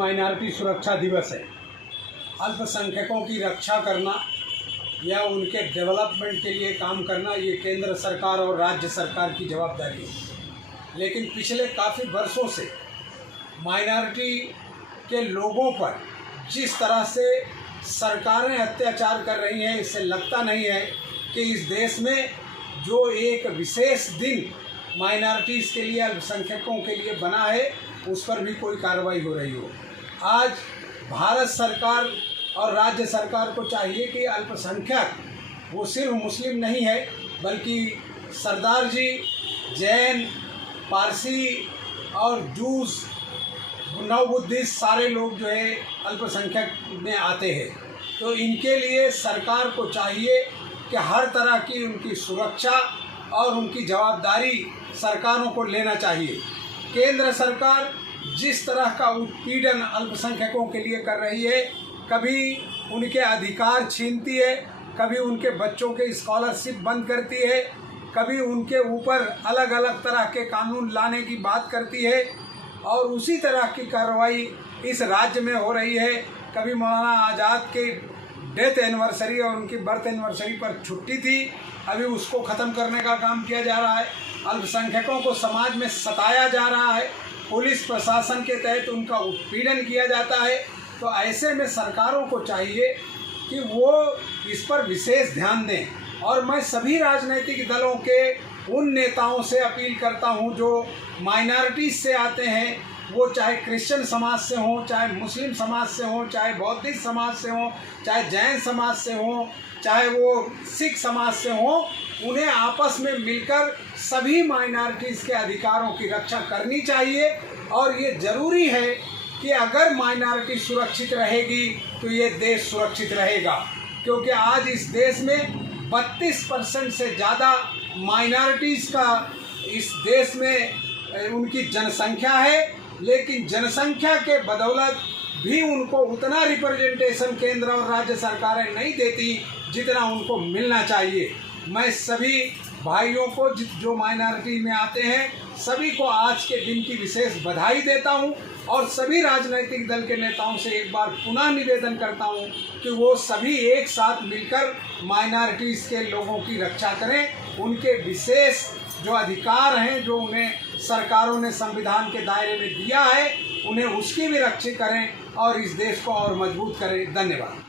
Minority सुरक्षा दिवस है। अल्पसंख्यकों की रक्षा करना या उनके डेवलपमेंट के लिए काम करना ये केंद्र सरकार और राज्य सरकार की जवाबदारी है। लेकिन पिछले काफ़ी वर्षों से माइनॉरिटी के लोगों पर जिस तरह से सरकारें अत्याचार कर रही हैं, इससे लगता नहीं है कि इस देश में जो एक विशेष दिन माइनॉरिटीज़ के लिए, अल्पसंख्यकों के लिए बना है, उस पर भी कोई कार्रवाई हो रही हो। आज भारत सरकार और राज्य सरकार को चाहिए कि अल्पसंख्यक वो सिर्फ मुस्लिम नहीं है, बल्कि सरदार जी, जैन, पारसी और जूस, नवबुद्धिस्ट सारे लोग जो है अल्पसंख्यक में आते हैं। तो इनके लिए सरकार को चाहिए कि हर तरह की उनकी सुरक्षा और उनकी जवाबदारी सरकारों को लेना चाहिए। केंद्र सरकार जिस तरह का उत्पीड़न अल्पसंख्यकों के लिए कर रही है, कभी उनके अधिकार छीनती है, कभी उनके बच्चों के स्कॉलरशिप बंद करती है, कभी उनके ऊपर अलग अलग तरह के कानून लाने की बात करती है, और उसी तरह की कार्रवाई इस राज्य में हो रही है। कभी मौलाना आज़ाद के डेथ एनिवर्सरी और उनकी बर्थ एनिवर्सरी पर छुट्टी थी, अभी उसको ख़त्म करने का काम किया जा रहा है। अल्पसंख्यकों को समाज में सताया जा रहा है, पुलिस प्रशासन के तहत उनका उत्पीड़न किया जाता है। तो ऐसे में सरकारों को चाहिए कि वो इस पर विशेष ध्यान दें। और मैं सभी राजनीतिक दलों के उन नेताओं से अपील करता हूं जो माइनॉरिटीज़ से आते हैं, वो चाहे क्रिश्चियन समाज से हों, चाहे मुस्लिम समाज से हों, चाहे बौद्धिस्ट समाज से हों, चाहे जैन समाज से हों, चाहे वो सिख समाज से हों, उन्हें आपस में मिलकर सभी माइनॉरिटीज़ के अधिकारों की रक्षा करनी चाहिए। और ये ज़रूरी है कि अगर माइनॉरिटी सुरक्षित रहेगी तो ये देश सुरक्षित रहेगा, क्योंकि आज इस देश में 32% से ज़्यादा माइनॉरिटीज़ का इस देश में उनकी जनसंख्या है। लेकिन जनसंख्या के बदौलत भी उनको उतना रिप्रेजेंटेशन केंद्र और राज्य सरकारें नहीं देती जितना उनको मिलना चाहिए। मैं सभी भाइयों को जो माइनॉरिटी में आते हैं, सभी को आज के दिन की विशेष बधाई देता हूं, और सभी राजनीतिक दल के नेताओं से एक बार पुनः निवेदन करता हूं कि वो सभी एक साथ मिलकर माइनॉरिटीज़ के लोगों की रक्षा करें। उनके विशेष जो अधिकार हैं, जो उन्हें सरकारों ने संविधान के दायरे में दिया है, उन्हें उसकी भी रक्षा करें और इस देश को और मजबूत करें। धन्यवाद।